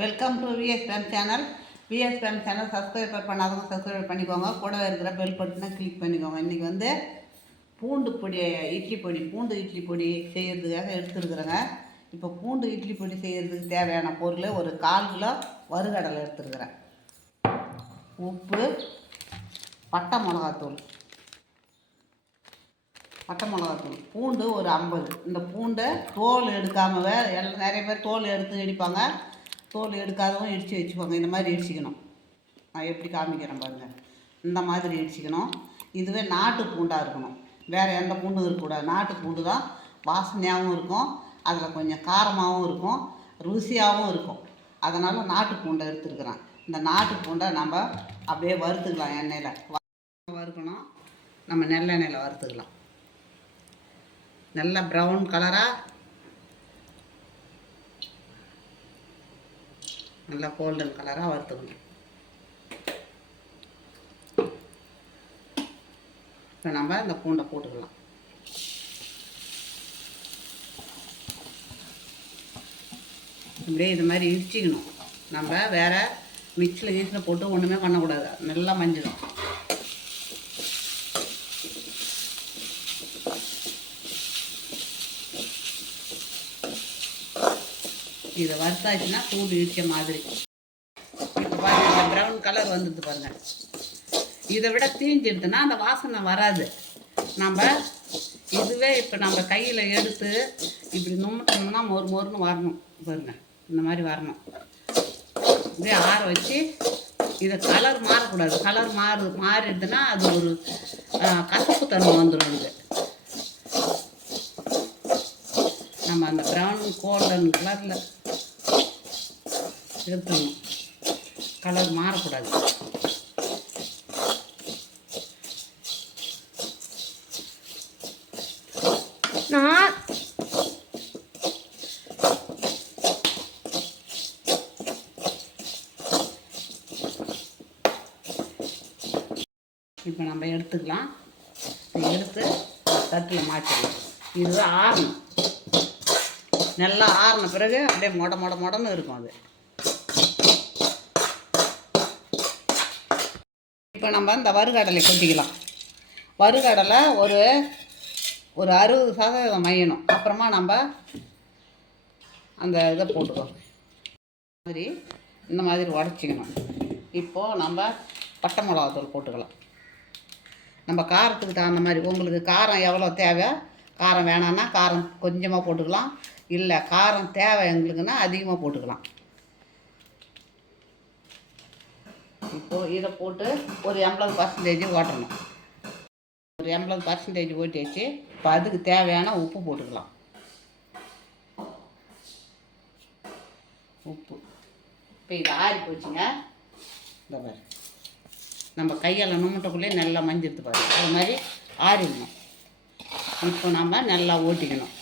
Welcome to VS fame channel VS fame channel subscriber பண்ணாதவங்க subscribe பண்ணிக்கோங்க. கூட இருக்கிற பெல் பட்டனை கிளிக் பண்ணிக்கோங்க. இன்றைக்கி வந்து பூண்டு பொடி இட்லி பொடி பூண்டு இட்லி பொடி செய்கிறதுக்காக எடுத்துருக்குறேங்க. இப்போ பூண்டு இட்லி பொடி செய்கிறதுக்கு தேவையான பொருள் ஒரு கால் கிலோ வறுகடலை எடுத்துருக்குறேன். உப்பு பட்டை மிளகாத்தூள். பட்டை மிளகாத்தூள். பூண்டு ஒரு ஐம்பது. இந்த பூண்டை தோல் எடுக்காமல் எல்லாம் நிறைய பேர் தோல் எடுத்து இடிப்பாங்க. தோல் எடுக்காதவங்க இடித்து வச்சுக்கோங்க. இந்த மாதிரி இடிச்சிக்கணும். நான் எப்படி காமிக்கிறேன் பாருங்கள் இந்த மாதிரி இடிச்சிக்கணும். இதுவே நாட்டு பூண்டாக இருக்கணும். வேறு எந்த பூண்டும் இருக்கக்கூடாது. நாட்டு பூண்டு தான் வாசனையாகவும் இருக்கும். அதில் கொஞ்சம் காரமாகவும் இருக்கும். ருசியாகவும் இருக்கும். அதனால் நாட்டு பூண்டை எடுத்துருக்குறேன். இந்த நாட்டு பூண்டை நம்ம அப்படியே வறுத்துக்கலாம் எண்ணெயில். வறுக்கணும். நம்ம நெல்லெண்ணெயில் வறுத்துக்கலாம். நல்லா ப்ரௌன் கலராக நல்லா கோல்டன் கலராக வறுத்துக்கணும். இப்போ நம்ம இந்த பூண்டை போட்டுக்கலாம். அப்படியே இது மாதிரி இடிச்சிக்கணும். நம்ம வேறு மிக்சியில் கீச்சில் போட்டு ஒன்றுமே பண்ணக்கூடாது. நல்லா மஞ்சிடும் இதை வறுத்தாச்சுன்னா பூண்டு இடிச்ச மாதிரி. இப்போ பாருங்க ப்ரௌன் கலர் வந்துடுது பாருங்க. இதை விட தீஞ்சிடுதுன்னா அந்த வாசனை வராது. நம்ம இதுவே இப்போ நம்ம கையில் எடுத்து இப்படி நும்மட்டோம்னா மொறு மொறுன்னு வரணும். பாருங்க இந்த மாதிரி வரணும். இப்படியே ஆற வச்சு இதை கலர் மாறக்கூடாது. கலர் மாறு மாறிடுதுன்னா அது ஒரு கசப்பு தன்மை வந்துடும் இது. நம்ம அந்த ப்ரௌன் கோல்டன் கலரில் கலர் மாறக்கூடாது. நான் இப்போ நம்ம எடுத்துக்கலாம். எடுத்து தட்டில் மாற்றிடலாம் இது ஆறணும். நல்லா ஆறின பிறகு அப்படியே மொட மொட மொடன்னு இருக்கும் அது. இப்போ நம்ம இந்த வறுகடலை கொட்டிக்கலாம். வறுகடலை ஒரு ஒரு அறுபது சதவீதம் மையணும். அப்புறமா நம்ம அந்த இதை போட்டுக்கலாம் இந்த மாதிரி இந்த மாதிரி உடச்சிக்கணும். இப்போது நம்ம பட்டை மிளகாத்தூள் போட்டுக்கலாம். நம்ம காரத்துக்கு தகுந்த மாதிரி உங்களுக்கு காரம் எவ்வளோ தேவை காரம் வேணான்னா காரம் கொஞ்சமாக போட்டுக்கலாம். இல்லை காரம் தேவை எங்களுக்குன்னா அதிகமாக போட்டுக்கலாம். இப்போது இதை போட்டு ஒரு எண்பது பர்சன்டேஜ் ஓட்டணும். ஒரு எண்பது பர்சன்டேஜ் ஓட்டி வச்சு இப்போ அதுக்கு தேவையான உப்பு போட்டுக்கலாம். உப்பு. இப்போ இது ஆறி போச்சுங்க. இந்த பாரு. நம்ம கையால் நும்மட்டக்குள்ளே நல்லா மஞ்சிருத்து பாரு. அது மாதிரி ஆறிடணும். இப்போ நம்ம நல்லா ஓட்டிக்கணும்.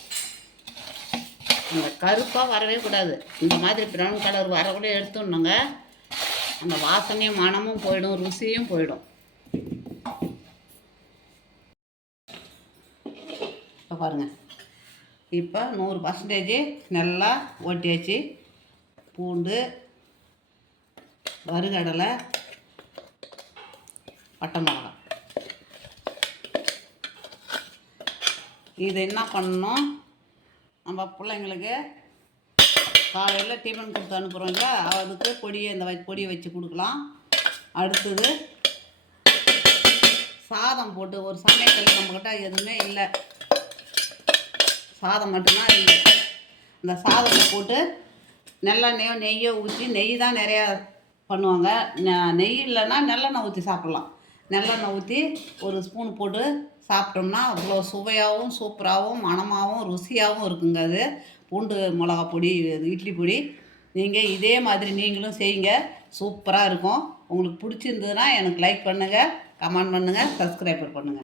இந்த கருப்பாக வரவே கூடாது. இந்த மாதிரி ப்ரௌன் கலர் வரக்கூட எடுத்துடணுங்க. அந்த வாசனையும் மனமும் போயிடும் ருசியும் போயிடும். இப்போ பாருங்கள் இப்போ நூறு பர்சன்டேஜ் நல்லா ஓட்டியாச்சு. பூண்டு வறுகடலை பட்டை மிளகா. இது என்ன பண்ணணும்? நம்ம பிள்ளைங்களுக்கு காலையில் டிஃபன் கொடுத்து அனுப்புகிறோம் இல்லையா அதுக்கு பொடியை இந்த பொடியை வச்சு கொடுக்கலாம். அடுத்தது சாதம் போட்டு ஒரு சமையல் நம்மக்கிட்ட எதுவுமே இல்லை. சாதம் மட்டும்தான் இல்லை இந்த சாதத்தை போட்டு நல்லெண்ணெயோ நெய்யோ ஊற்றி நெய் தான் நிறையா பண்ணுவாங்க. நெய் இல்லைன்னா நல்லெண்ணெய் ஊற்றி சாப்பிட்லாம். நல்லெண்ணெய் ஊற்றி ஒரு ஸ்பூன் போட்டு சாப்பிட்டோம்னா அவ்வளோ சுவையாகவும் சூப்பராகவும் மணமாகவும் ருசியாகவும் இருக்குங்க அது. பூண்டு மிளகா பொடி இட்லி பொடி. நீங்கள் இதே மாதிரி நீங்களும் செய்யுங்க. சூப்பராக இருக்கும். உங்களுக்கு பிடிச்சிருந்ததுன்னா எனக்கு லைக் பண்ணுங்கள் கமெண்ட் பண்ணுங்கள் சப்ஸ்கிரைபர் பண்ணுங்கள்